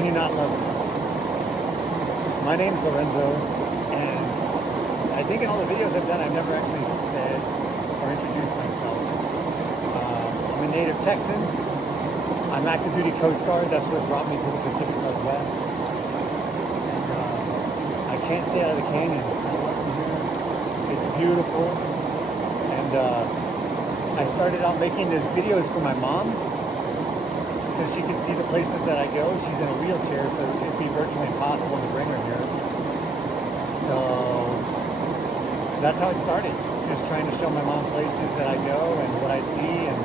can you not love it? My name's Lorenzo, and I think in all the videos I've done, I've never actually said or introduced myself. I'm a native Texan. I'm active duty Coast Guard. That's what brought me to the Pacific Northwest. And I can't stay out of the canyons. I love them here. It's beautiful. And I started out making these videos for my mom, so she could see the places that I go. She's in a wheelchair, so it'd be virtually impossible to bring her here. So that's how it started. Just trying to show my mom places that I go and what I see. And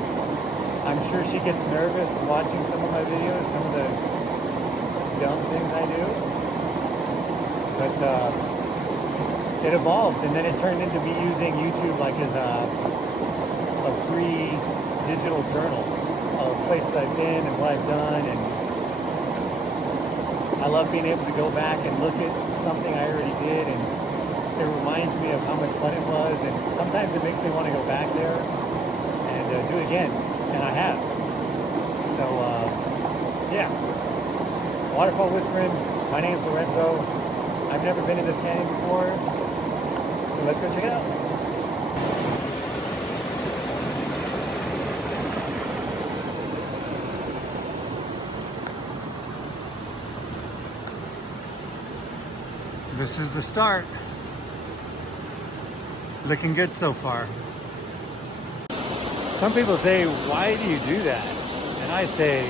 I'm sure she gets nervous watching some of my videos, some of the dumb things I do. But it evolved, and then it turned into me using YouTube like as a free digital journal of places I've been and what I've done. And I love being able to go back and look at something I already did, and it reminds me of how much fun it was, and sometimes it makes me want to go back there and do it again, and I have. So yeah, Waterfall Whispering. My name's Lorenzo. I've never been in this canyon before, so let's go check it out. This is the start. Looking good so far. Some people say, why do you do that? And I say,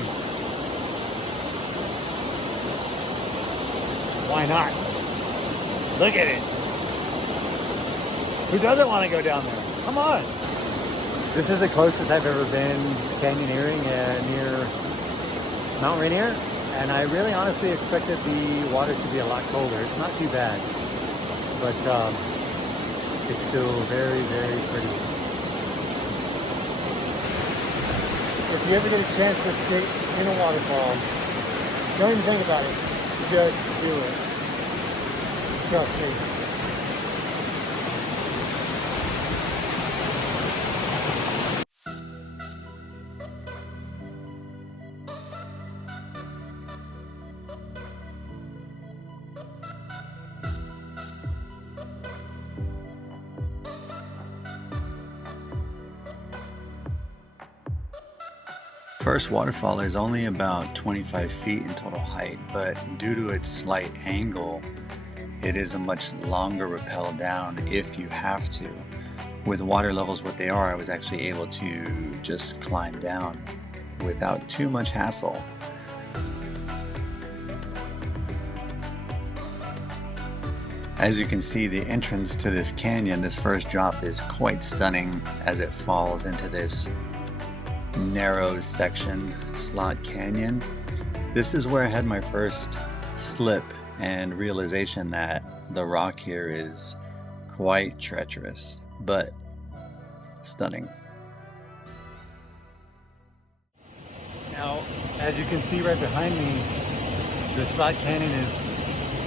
why not? Look at it. Who doesn't want to go down there? Come on. This is the closest I've ever been canyoneering near Mount Rainier. And I really honestly expected the water to be a lot colder. It's not too bad, but it's still very, very pretty. If you ever get a chance to sit in a waterfall, don't even think about it. Just do it. Trust me. First waterfall is only about 25 feet in total height, but due to its slight angle, it is a much longer rappel down if you have to. With water levels what they are, I was actually able to just climb down without too much hassle. As you can see, the entrance to this canyon, this first drop, is quite stunning as it falls into this narrow section slot canyon. This is where I had my first slip and realization that the rock here is quite treacherous, but stunning. Now, as you can see right behind me, the slot canyon is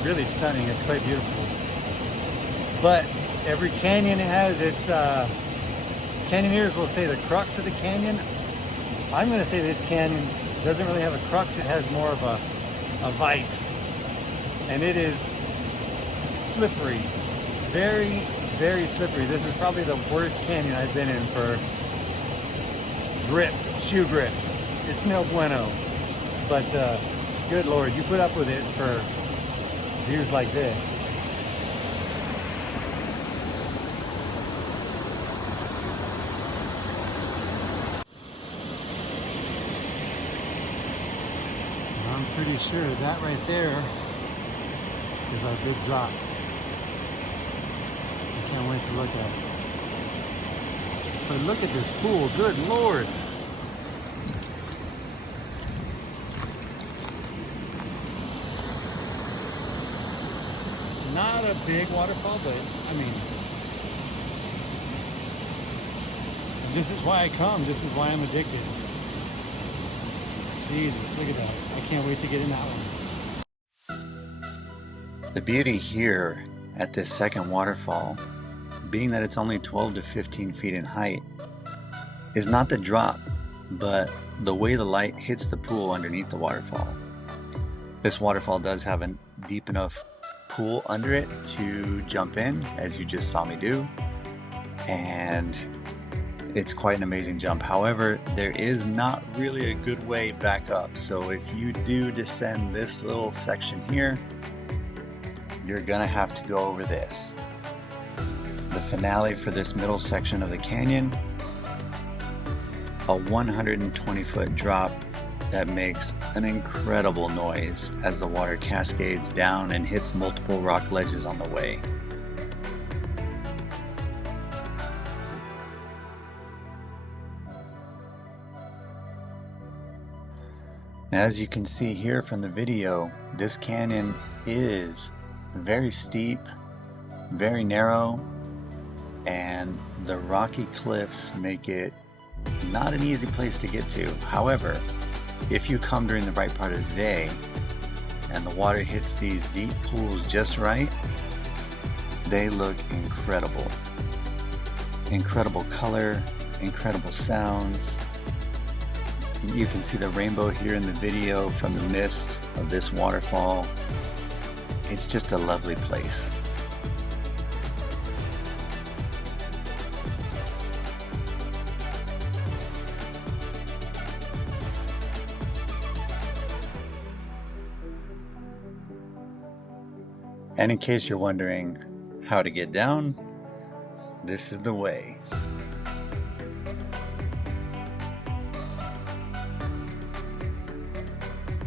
really stunning. It's quite beautiful. But every canyon has its, canyoneers will say the crux of the canyon. I'm going to say this canyon doesn't really have a crux. It has more of a vice. And it is slippery. Very, very slippery. This is probably the worst canyon I've been in for grip, shoe grip. It's no bueno. But good Lord, you put up with it for views like this. I'm pretty sure that right there is our big drop. I can't wait to look at it. But look at this pool, good Lord. Not a big waterfall, but I mean, this is why I come. This is why I'm addicted. Jesus, look at that. I can't wait to get in that one. The beauty here at this second waterfall, being that it's only 12 to 15 feet in height, is not the drop, but the way the light hits the pool underneath the waterfall. This waterfall does have a deep enough pool under it to jump in, as you just saw me do, and it's quite an amazing jump. However, there is not really a good way back up, so if you do descend this little section here, you're gonna have to go over this. The finale for this middle section of the canyon, a 120-foot drop that makes an incredible noise as the water cascades down and hits multiple rock ledges on the way. As you can see here from the video, this canyon is very steep, very narrow, and the rocky cliffs make it not an easy place to get to. However, if you come during the right part of the day and the water hits these deep pools just right, they look incredible. Incredible color, incredible sounds. You can see the rainbow here in the video from the mist of this waterfall. It's just a lovely place. And in case you're wondering how to get down, this is the way.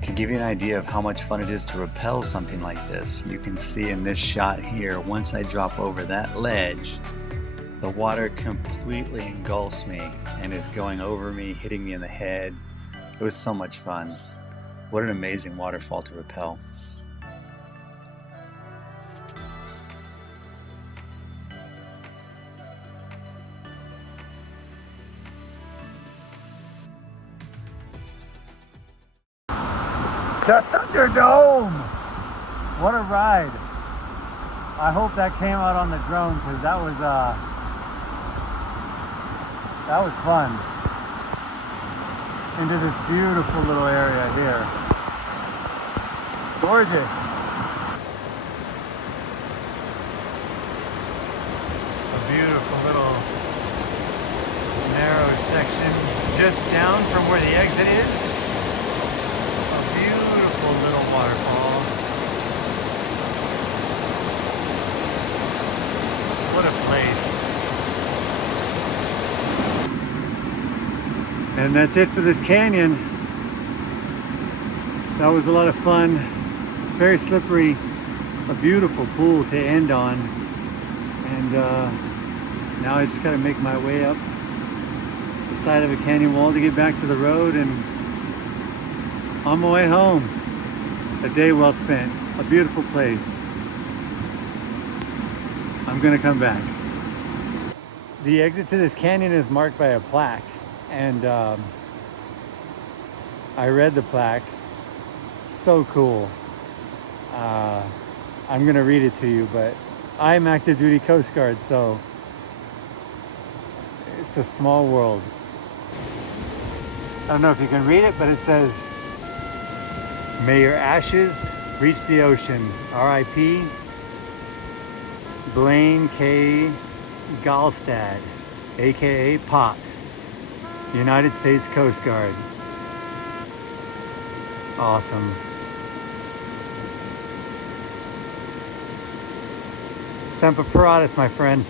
To give you an idea of how much fun it is to rappel something like this, you can see in this shot here, once I drop over that ledge, the water completely engulfs me and is going over me, hitting me in the head. It was so much fun. What an amazing waterfall to rappel. The Thunderdome! What a ride. I hope that came out on the drone because that was fun. Into this beautiful little area here. Gorgeous. A beautiful little narrow section just down from where the exit is. Little waterfall. What a place. And that's it for this canyon. That was a lot of fun. Very slippery. A beautiful pool to end on. And now I just gotta make my way up the side of a canyon wall to get back to the road and on my way home. A day well spent, a beautiful place. I'm gonna come back. The exit to this canyon is marked by a plaque, and I read the plaque. So cool. I'm gonna read it to you, but I'm active duty Coast Guard, so it's a small world. I don't know if you can read it, but it says, "May your ashes reach the ocean. R.I.P. Blaine K. Galstad, aka Pops, United States Coast Guard." Awesome. Semper Paratus, my friend.